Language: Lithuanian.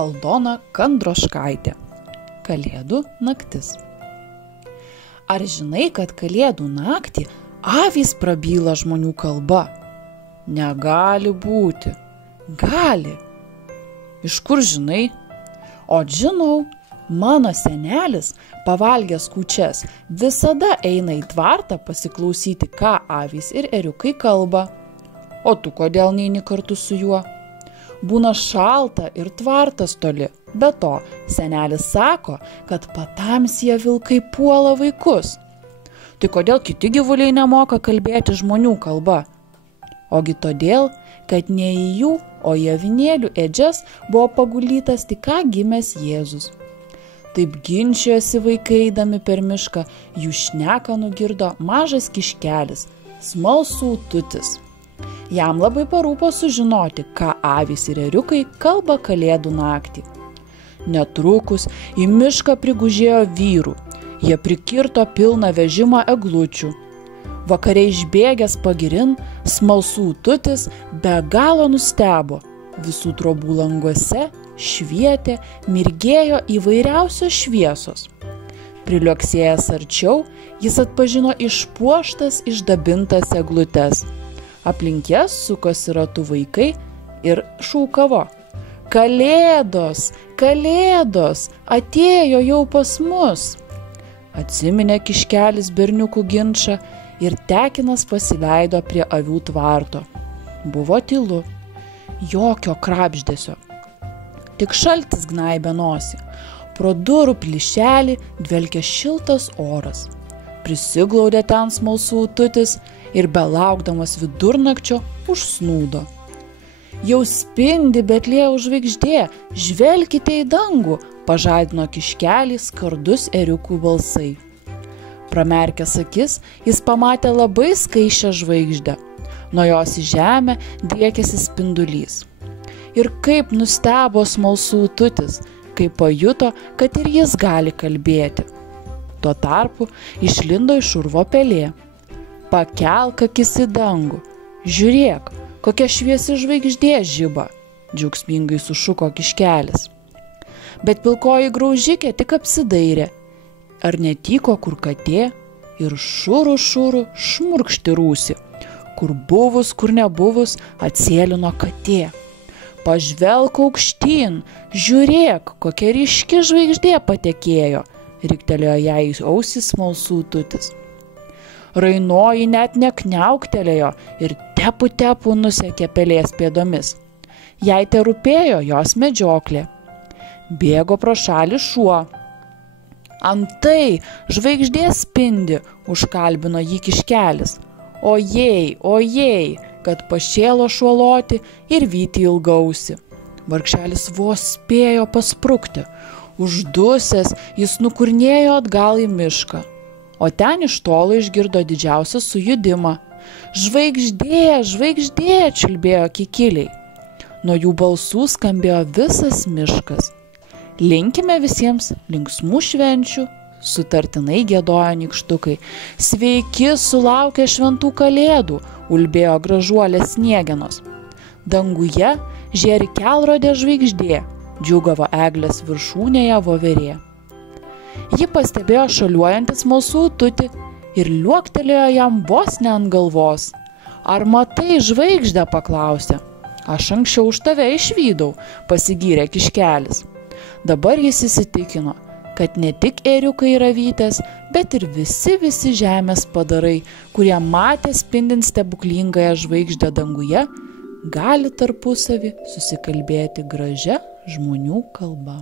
Aldona Kandroškaitė. Kalėdų naktis. Ar žinai, kad kalėdų naktį avys prabyla žmonių kalba? Negali būti. Gali. Iš kur žinai? O žinau, mano senelis, pavalgęs kūčias, visada eina į tvartą pasiklausyti, ką avys ir ėriukai kalba. O tu kodėl neini kartu su juo? Būna šalta ir tvartas toli. Be to, senelis sako, kad patamsyje vilkai puola vaikus. Tai kodėl kiti gyvuliai nemoka kalbėti žmonių kalba? Ogi todėl, kad ne į jų, o į avinėlių ėdžias buvo pagulytas tik ką gimęs Jėzus. Taip ginčijosi vaikai eidami per mišką, jų šneką nugirdo mažas kiškelis, smalsų tutis. Jam labai parūpo sužinoti, ką avys ir ėriukai kalba kalėdų naktį. Netrukus į mišką prigužėjo vyrų. Jie prikirto pilną vežimą eglučių. Vakare išbėgęs pagirin, smalsų tutis be galo nustebo. Visų trobų languose švietė, mirgėjo įvairiausios šviesos. Priliuoksėjęs arčiau, jis atpažino išpuoštas, išdabintas eglutes. Aplink jas sukosi ratu vaikai ir šūkavo: Kalėdos, kalėdos, atėjo jau pas mus. Atsiminė kiškelis berniukų ginčą ir tekinas pasileido prie avių tvarto. Buvo tylu, jokio krapždesio. Tik šaltis gnaibė nosį. Pro durų plyšelį dvelkė šiltas oras. Prisiglaudė ten smalsų tutis ir belaukdamas vidurnakčio užsnūdo. Jau spindi Betliejaus žvaigždė, žvelkite į dangų, pažadino kiškelį skardus ėriukų balsai. Pramerkęs akis, jis pamatė labai skaisčią žvaigždę. Nuo jos į žemę driekėsi spindulys. Ir kaip nustebo smalsų tutis, kai pajuto, kad ir jis gali kalbėti. Tuo tarpu išlindo iš urvo pelė. Pakelk akis į dangų, žiūrėk, kokia šviesi žvaigždė žiba, džiaugsmingai sušuko kiškelis. Bet pilkoji graužikė tik apsidairė, ar netyko kur katė, ir šūrų šmurkšti rūsi, kur buvus, kur nebuvus, atsėlino katė. Pažvelk aukštyn, žiūrėk, kokia ryški žvaigždė patekėjo, riktelėjo jai į ausį smalsų tutis. Rainoji net nekniauktelėjo ir tepu nusekė pelės pėdomis. Jai terūpėjo jos medžioklė. Bėgo pro šalį šuo. Antai, žvaigždė spindi, užkalbino jį kiškelis. Ojei, kad pašėlo šuoloti ir vyti ilgausi. Vargšelis vos spėjo pasprukti. Uždusęs jis nukurnėjo atgal į mišką. O ten iš tolo išgirdo didžiausią sujudimą. Žvaigždė, čiulbėjo kikiliai. Nuo jų balsų skambėjo visas miškas. Linkime visiems linksmų švenčių, sutartinai giedojo nykštukai. Sveiki, sulaukę šventų kalėdų, ulbėjo gražuolės sniegenos. Danguje žėri kelrodė žvaigždė, džiūgavo eglės viršūnėje voverė. Ji pastebėjo šuoliuojantį smalsų tutį ir liuoktelėjo jam vos ne ant galvos. Ar matai žvaigždę, paklausė. Aš anksčiau už tave išvydau, pasigyrė kiškelis. Dabar jis įsitikino, kad ne tik ėriukai yra vytės, bet ir visi žemės padarai, kurie matė spindint stebuklingąją žvaigždę danguje, gali tarpusavy susikalbėti gražia žmonių kalba.